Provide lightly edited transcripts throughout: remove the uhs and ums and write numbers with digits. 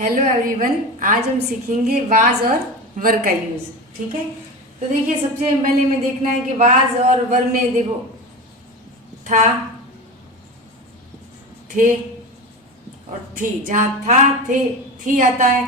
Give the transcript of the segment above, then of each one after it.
Hello everyone, आज हम सीखेंगे वाज और वर का यूज। ठीक है, तो देखिए सबसे पहले हमें देखना है कि वाज और वर में देखो था, थे और थी। जहाँ था, थे, थी आता है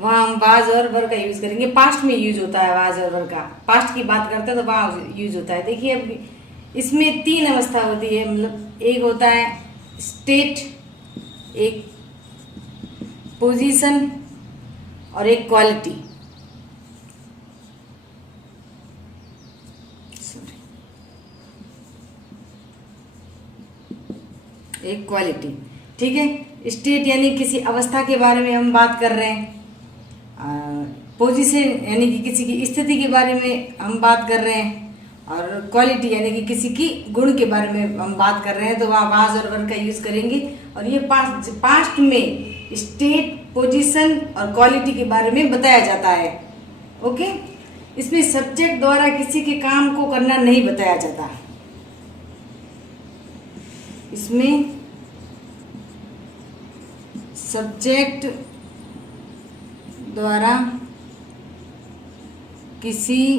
वहाँ हम वाज और वर का यूज करेंगे। पास्ट में यूज होता है वाज और वर का, पास्ट की बात करते हैं तो वहाँ यूज होता है। देखिए अब इसमें तीन अवस्था होती है, मतलब एक होता है स्टेट, एक पोजीशन और एक क्वालिटी। एक क्वालिटी, ठीक है। स्टेट यानी किसी अवस्था के बारे में हम बात कर रहे हैं। पोजीशन यानी कि किसी की स्थिति के बारे में हम बात कर रहे हैं। और क्वालिटी यानी कि किसी की गुण के बारे में हम बात कर रहे हैं, तो वहाँ वाज और वर का यूज करेंगे। और ये पास्ट में स्टेट, पोजीशन और क्वालिटी के बारे में बताया जाता है। ओके, इसमें सब्जेक्ट द्वारा किसी के काम को करना नहीं बताया जाता। इसमें सब्जेक्ट द्वारा किसी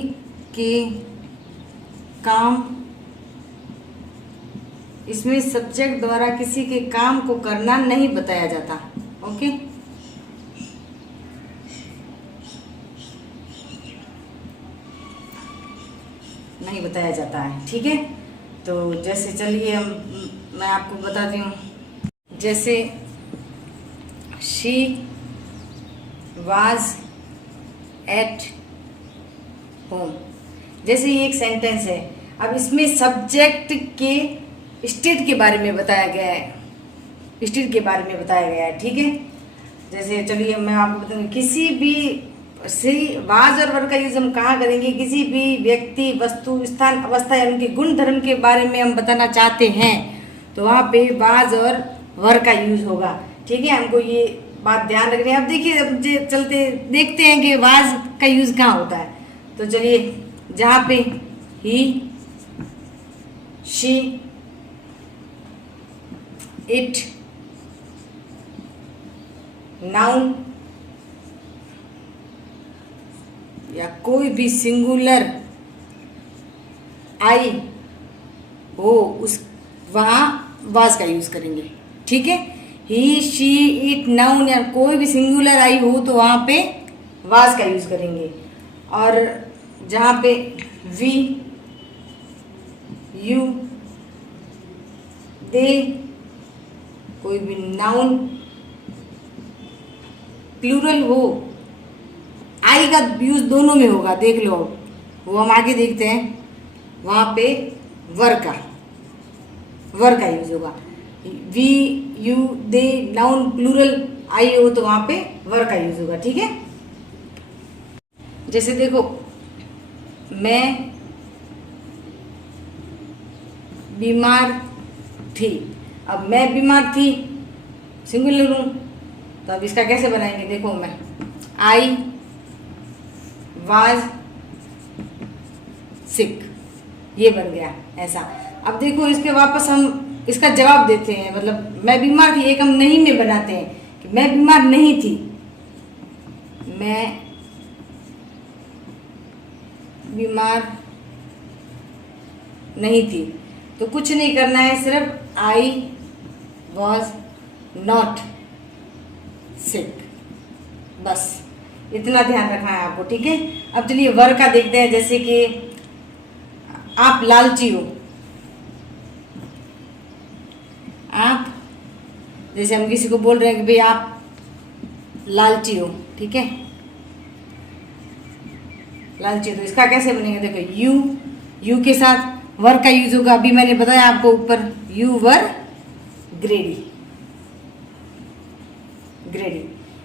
के काम, इसमें सब्जेक्ट द्वारा किसी के काम को करना नहीं बताया जाता। ओके, नहीं बताया जाता है। ठीक है, तो जैसे चलिए मैं आपको बताती हूँ। जैसे शी वाज एट होम, जैसे ये एक सेंटेंस है। अब इसमें सब्जेक्ट के स्टेट के बारे में बताया गया है, स्टेट के बारे में बताया गया है। ठीक है, जैसे चलिए मैं आपको बताऊंगी। किसी भी वाज और वर का यूज हम कहाँ करेंगे? किसी भी व्यक्ति, वस्तु, स्थान, अवस्था या उनके गुण धर्म के बारे में हम बताना चाहते हैं तो वहाँ पे वाज और वर का यूज होगा। ठीक है, हमको ये बात ध्यान रखनी है। अब देखिए, अब चलते देखते हैं कि वाज का यूज कहाँ होता है। तो चलिए, जहाँ पे ही, शी, इट, नाउन या कोई भी सिंगुलर आई हो, उस वहाँ वाज का यूज करेंगे। ठीक है, ही, शी, इट, नाउन या कोई भी सिंगुलर आई हो तो वहाँ पे वाज का यूज करेंगे। और जहाँ पे वी, यू, दे, कोई भी नाउन प्लूरल हो, आई का यूज दोनों में होगा। देख लो, वो हम आगे देखते हैं। वहां पे वर का यूज होगा। We, you, they, noun plural आई हो तो वहां पे वर का यूज होगा। ठीक है, जैसे देखो, मैं बीमार थी। अब मैं बीमार थी सिंगुलर हूं, तो अब इसका कैसे बनाएंगे? देखो, मैं आई वाज सिक, ये बन गया ऐसा। अब देखो, इसके वापस हम इसका जवाब देते हैं। मतलब मैं बीमार थी, एक हम नहीं में बनाते हैं कि मैं बीमार नहीं थी। मैं बीमार नहीं थी, तो कुछ नहीं करना है, सिर्फ आई वॉज नॉट सिक, बस इतना ध्यान रखना है आपको। ठीक है, अब चलिए वर का देखते हैं। जैसे कि आप लालची हो। आप, जैसे हम किसी को बोल रहे हैं कि भाई आप लालची हो। ठीक है, लालची, तो इसका कैसे बनेगा? देखो, यू के साथ वर का यूज होगा। अभी मैंने बताया आपको ऊपर, यू वर ग्रेडी,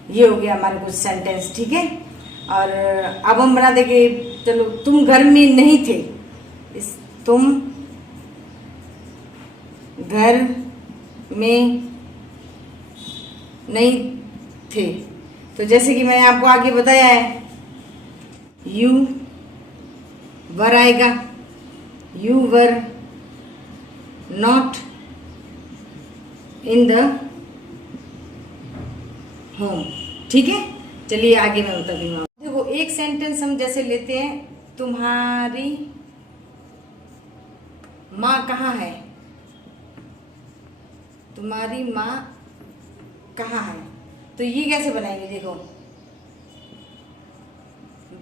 ये हो गया हमारे कुछ सेंटेंस। ठीक है, और अब हम बना देंगे, चलो, तुम घर में नहीं थे। तुम घर में नहीं थे, तो जैसे कि मैंने आपको आगे बताया है, यू वर आएगा, you were not in the home. ठीक है, चलिए आगे मैं बताती हूँ। देखो एक सेंटेंस हम जैसे लेते हैं, तुम्हारी माँ कहाँ है, तुम्हारी माँ कहाँ है, तो ये कैसे बनाएंगे देखो,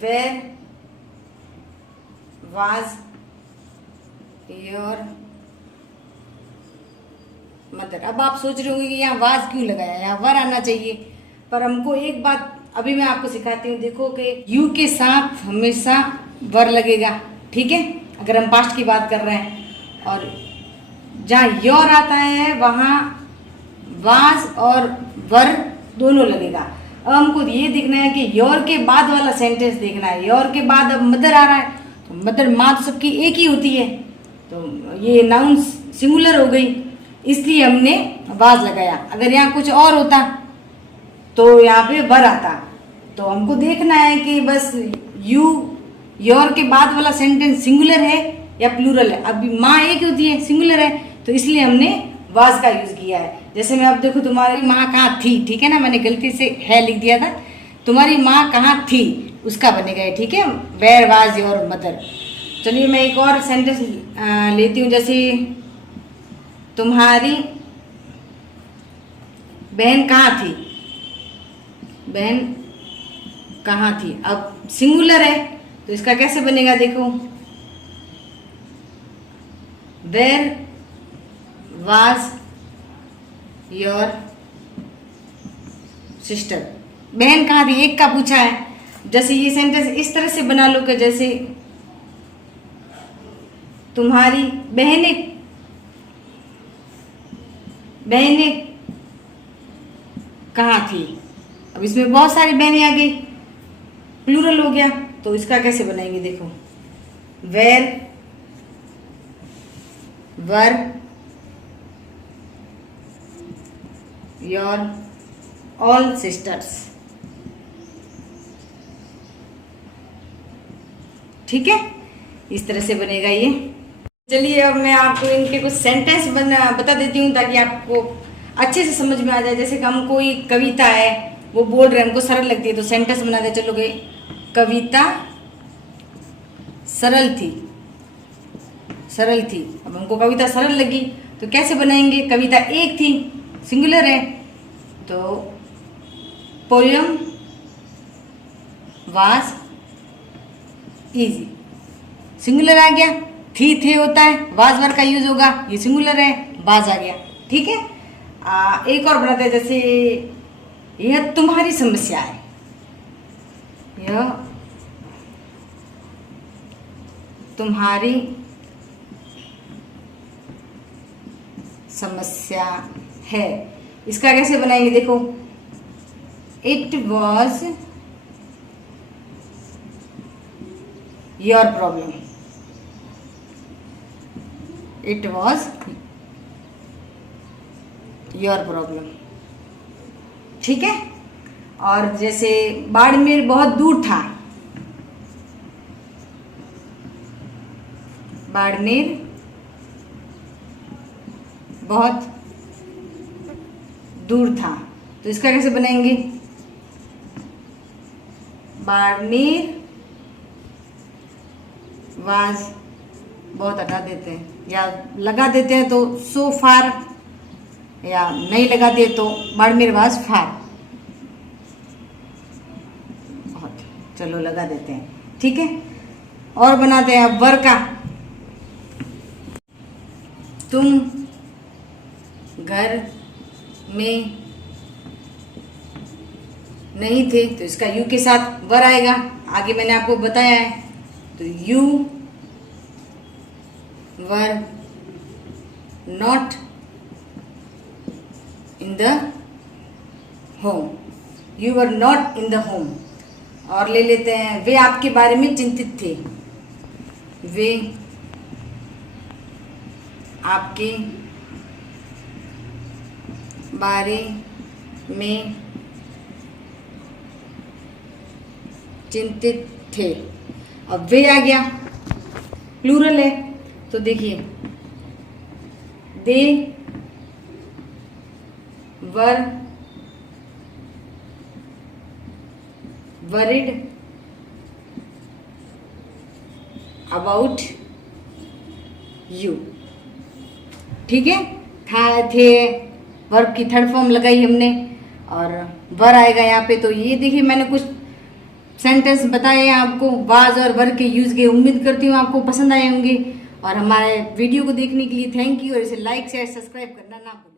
वेयर वाज योर मदर। अब आप सोच रहे होंगे कि यहाँ वाज क्यों लगाया, यहाँ वर आना चाहिए, पर हमको एक बात अभी मैं आपको सिखाती हूँ। देखो कि यू के साथ हमेशा वर लगेगा, ठीक है, अगर हम पास्ट की बात कर रहे हैं, और जहाँ योर आता है वहाँ वाज और वर दोनों लगेगा। अब हमको ये देखना है कि योर के बाद वाला सेंटेंस देखना है। योर के बाद अब मदर आ रहा है, तो मदर माँ तो सबकी एक ही होती है, तो ये नाउन सिंगुलर हो गई, इसलिए हमने वाज लगाया। अगर यहाँ कुछ और होता तो यहाँ पे वर आता। तो हमको देखना है कि बस यू योर के बाद वाला सेंटेंस सिंगुलर है या प्लूरल है। अभी माँ एक होती है, सिंगुलर है, तो इसलिए हमने वाज का यूज किया है। जैसे मैं अब देखो, तुम्हारी माँ कहाँ थी, ठीक है ना, मैंने गलती से है लिख दिया था, तुम्हारी माँ कहाँ थी उसका बनेगा ये, ठीक है, वेयर वाज योर मदर। चलिए मैं एक और सेंटेंस लेती हूँ, जैसे तुम्हारी बहन कहाँ थी, बहन कहाँ थी। अब सिंगुलर है तो इसका कैसे बनेगा देखो, वेयर वाज योर सिस्टर। बहन कहाँ थी, एक का पूछा है। जैसे ये सेंटेंस इस तरह से बना लो कि जैसे तुम्हारी बहनें कहाँ थी। अब इसमें बहुत सारी बहनें आ गई, प्लूरल हो गया, तो इसका कैसे बनाएंगे देखो, where were your all sisters. ठीक है, इस तरह से बनेगा ये। चलिए अब मैं आपको इनके कुछ सेंटेंस बता देती हूँ ताकि आपको अच्छे से समझ में आ जाए। जैसे कि हम कोई कविता है वो बोल रहे हैं, हमको सरल लगती है, तो सेंटेंस बना दे, चलो गए, कविता सरल थी, सरल थी। अब हमको कविता सरल लगी तो कैसे बनाएंगे, कविता एक थी, सिंगुलर है, तो पोयम वाज इजी, सिंगुलर आ गया, थी थे होता है, वाज वर का यूज होगा, ये सिंगुलर है, वाज आ गया। ठीक है, एक और बनाते हैं, जैसे यह तुम्हारी समस्या है, यह तुम्हारी समस्या है। इसका कैसे बनाएंगे देखो, it was your problem, it was your problem. ठीक है, और जैसे बाड़मेर बहुत दूर था, बाड़मेर बहुत दूर था, तो इसका कैसे बनाएंगे, बाड़मेर वाज बहुत हटा देते हैं या लगा देते हैं, तो सो फार, या नहीं लगाते तो बाड़मेर वाज फार, बहुत, चलो लगा देते हैं। ठीक है, और बनाते हैं अब वर का, तुम घर में नहीं थे, तो इसका यू के साथ वर आएगा, आगे मैंने आपको बताया है, तो you were not in the home, you were not in the home. और ले लेते हैं, वे आपके बारे में चिंतित थे, वे आपके बारे में चिंतित थे। अब वे आ गया, प्लूरल है, तो देखिए दे वर वरिड अबाउट यू। ठीक है, थे वर्ब की थर्ड फॉर्म लगाई हमने और वर आएगा यहाँ पे। तो ये देखिए मैंने कुछ सेंटेंस बताए आपको वाज और वर के यूज के। उम्मीद करती हूँ आपको पसंद आए होंगे और हमारे वीडियो को देखने के लिए थैंक यू। और इसे लाइक शेयर सब्सक्राइब करना ना भूलें।